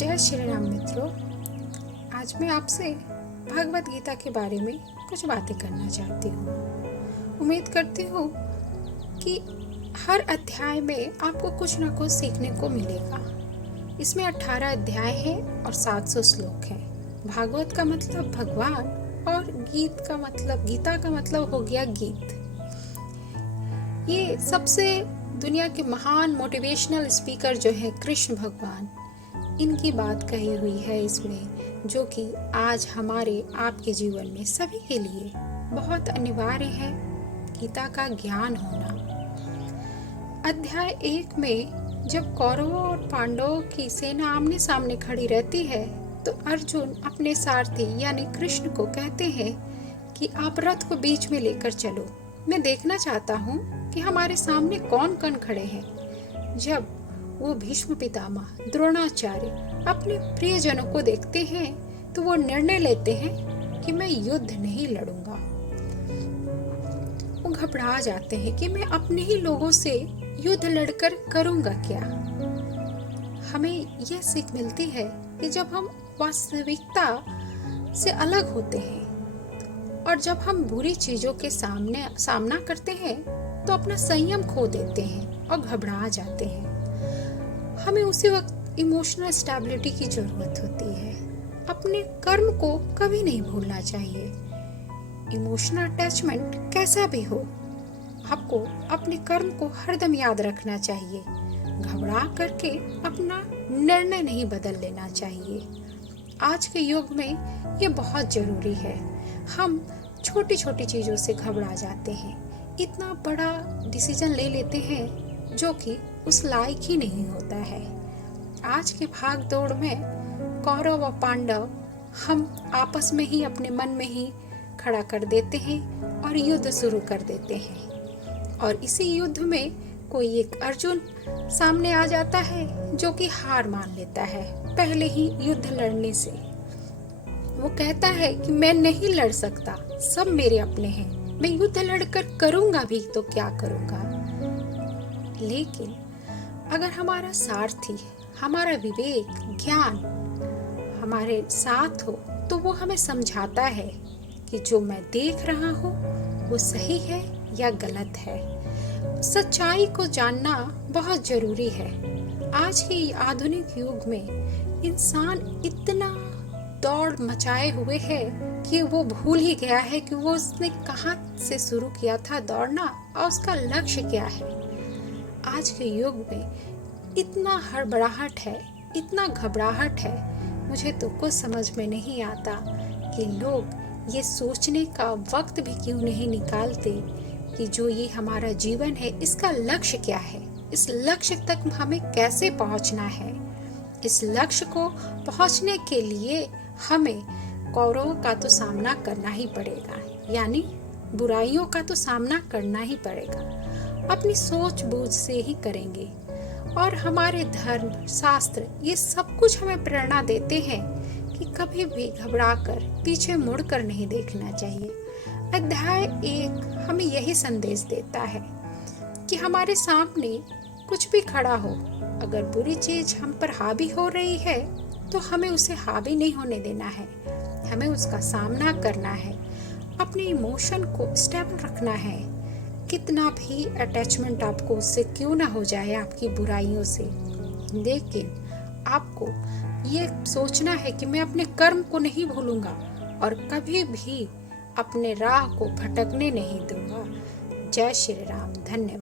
जय श्री राम मित्रों। आज मैं आपसे भगवत गीता के बारे में कुछ बातें करना चाहती हूँ। उम्मीद करती हूँ कि हर अध्याय में आपको कुछ न कुछ सीखने को मिलेगा। इसमें 18 अध्याय हैं और 700 श्लोक हैं। भागवत का मतलब भगवान और गीता का मतलब हो गया गीत। ये सबसे दुनिया के महान मोटिवेशनल स्पीकर जो है कृष्ण भगवान, इनकी बात कही हुई है इसमें, जो कि आज हमारे आपके जीवन में सभी के लिए बहुत अनिवार्य है, गीता का ज्ञान होना। अध्याय 1 में जब कौरवों और पांडवों की सेना आमने सामने खड़ी रहती है तो अर्जुन अपने सारथी यानी कृष्ण को कहते हैं कि आप रथ को बीच में लेकर चलो, मैं देखना चाहता हूँ कि हमारे सामने कौन कौन खड़े हैं। जब वो भीष्म पितामह द्रोणाचार्य अपने प्रियजनों को देखते हैं तो वो निर्णय लेते हैं कि मैं युद्ध नहीं लड़ूंगा। वो घबरा जाते हैं कि मैं अपने ही लोगों से युद्ध लड़कर करूंगा क्या। हमें यह सीख मिलती है कि जब हम वास्तविकता से अलग होते हैं और जब हम बुरी चीजों के सामना करते हैं तो अपना संयम खो देते हैं और घबरा जाते हैं। हमें उसी वक्त इमोशनल स्टेबिलिटी की जरूरत होती है। अपने कर्म को कभी नहीं भूलना चाहिए। इमोशनल अटैचमेंट कैसा भी हो, आपको अपने कर्म को हरदम याद रखना चाहिए। घबरा करके अपना निर्णय नहीं बदल लेना चाहिए। आज के युग में ये बहुत जरूरी है। हम छोटी छोटी चीजों से घबरा जाते हैं, इतना बड़ा डिसीजन ले लेते हैं जो कि उस लायक ही नहीं होता है। आज के भाग दौड़ में कौरव और पांडव हम आपस में ही अपने मन में ही खड़ा कर देते हैं और युद्ध शुरू कर देते हैं। और इसी युद्ध में कोई एक अर्जुन सामने आ जाता है जो कि हार मान लेता है पहले ही युद्ध लड़ने से। वो कहता है कि मैं नहीं लड़ सकता, सब मेरे अपने हैं, मैं युद्ध लड़कर करूंगा भी तो क्या करूंगा। लेकिन अगर हमारा सारथी, हमारा विवेक, ज्ञान हमारे साथ हो तो वो हमें समझाता है कि जो मैं देख रहा हूँ वो सही है या गलत है। सच्चाई को जानना बहुत जरूरी है। आज के आधुनिक युग में इंसान इतना दौड़ मचाए हुए है कि वो भूल ही गया है कि वो उसने कहाँ से शुरू किया था दौड़ना और उसका लक्ष्य क्या है। आज के युग में इतना हड़बड़ाहट है, इतना घबराहट है, मुझे तो कुछ समझ में नहीं आता कि लोग ये सोचने का वक्त भी क्यों नहीं निकालते कि जो ये हमारा जीवन है इसका लक्ष्य क्या है, इस लक्ष्य तक हमें कैसे पहुंचना है। इस लक्ष्य को पहुंचने के लिए हमें कौरवों का तो सामना करना ही पड़ेगा, यानी बुराइयों का तो सामना करना ही पड़ेगा। अपनी सोच बूझ से ही करेंगे। और हमारे धर्म शास्त्र ये सब कुछ हमें प्रेरणा देते हैं कि कभी भी घबराकर पीछे मुड़कर नहीं देखना चाहिए। अध्याय 1 हमें यही संदेश देता है कि हमारे सामने कुछ भी खड़ा हो, अगर बुरी चीज हम पर हावी हो रही है तो हमें उसे हावी नहीं होने देना है, हमें उसका सामना करना है, अपने इमोशन को स्टेबल रखना है। कितना भी अटैचमेंट आपको उससे क्यों ना हो जाए, आपकी बुराइयों से, लेकिन आपको ये सोचना है कि मैं अपने कर्म को नहीं भूलूंगा और कभी भी अपने राह को भटकने नहीं दूंगा। जय श्री राम। धन्यवाद।